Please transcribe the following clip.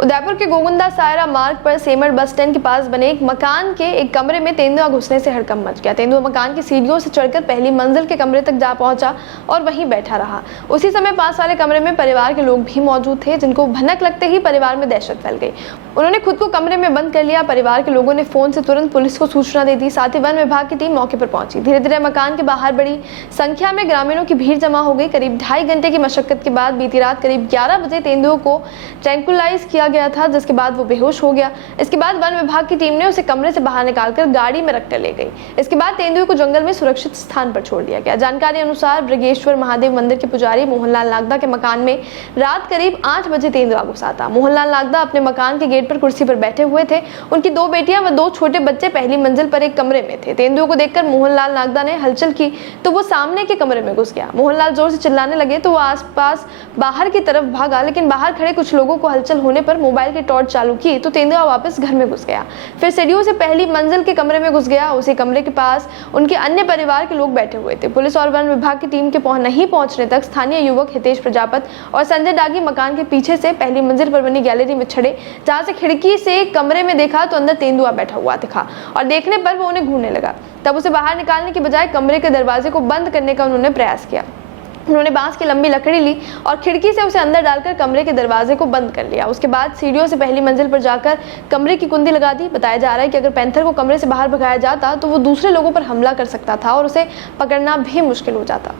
उदयपुर के गोगुंदा सायरा मार्ग पर सेमड़ बस स्टैंड के पास बने एक मकान के एक कमरे में तेंदुआ घुसने से हड़कंप मच गया। तेंदुआ मकान की सीढ़ियों से चढ़कर पहली मंजिल के कमरे तक जा पहुंचा और वहीं बैठा रहा। उसी समय पास वाले कमरे में परिवार के लोग भी मौजूद थे, जिनको भनक लगते ही परिवार में दहशत फैल गई। उन्होंने खुद को कमरे में बंद कर लिया। परिवार के लोगों ने फोन से तुरंत पुलिस को सूचना दे दी। साथ ही वन विभाग की टीम मौके पर पहुंची। धीरे धीरे मकान के बाहर बड़ी संख्या में ग्रामीणों की भीड़ जमा हो गई। करीब 2.5 घंटे की मशक्कत के बाद बीती रात करीब 11 बजे तेंदुए को ट्रैंकुलाइज किया गया था, जिसके बाद वो बेहोश हो गया। इसके बाद वन विभाग की टीम ने उसे कमरे से बाहर निकालकर गाड़ी में रखकर ले गई। इसके बाद तेंदुए को जंगल में सुरक्षित स्थान पर छोड़ दिया गया। जानकारी अनुसार ब्रगेश्वर महादेव मंदिर के पुजारी मोहनलाल नागदा के मकान में रात करीब 8 बजे तेंदुआ घुसा था। मोहनलाल नागदा अपने मकान के गेट पर कुर्सी पर बैठे हुए थे। उनकी 2 बेटियां व 2 छोटे बच्चे पहली मंजिल पर एक कमरे में थे। तेंदुए को देखकर मोहनलाल नागदा ने हलचल की तो वो सामने के कमरे में घुस गया। मोहनलाल जोर से चिल्लाने लगे तो वो आसपास बाहर की तरफ भागा, लेकिन बाहर खड़े कुछ लोगों को हलचल होने पर मोबाइल की टॉर्च चालू की तो तेंदुआ वापस घर में घुस गया। फिर सीढ़ियों से पहली मंजिल के कमरे में घुस गया। उसी कमरे के पास उनके अन्य परिवार के लोग बैठे हुए थे। पुलिस और वन विभाग की टीम के नहीं पहुंचने तक स्थानीय युवक हितेश प्रजापत और संजय डागी मकान के पीछे से पहली मंजिल पर बनी गैलरी में चढ़े, जहां से खिड़की से कमरे में देखा तो अंदर तेंदुआ बैठा हुआ दिखा और देखने पर वो उन्हें घूरने लगा। तब उसे बाहर निकालने के बजाय कमरे के दरवाजे को बंद करने का उन्होंने प्रयास किया। उन्होंने बांस की लंबी लकड़ी ली और खिड़की से उसे अंदर डालकर कमरे के दरवाजे को बंद कर लिया। उसके बाद सीढ़ियों से पहली मंजिल पर जाकर कमरे की कुंडी लगा दी। बताया जा रहा है कि अगर पैंथर को कमरे से बाहर भगाया जाता तो वो दूसरे लोगों पर हमला कर सकता था और उसे पकड़ना भी मुश्किल हो जाता।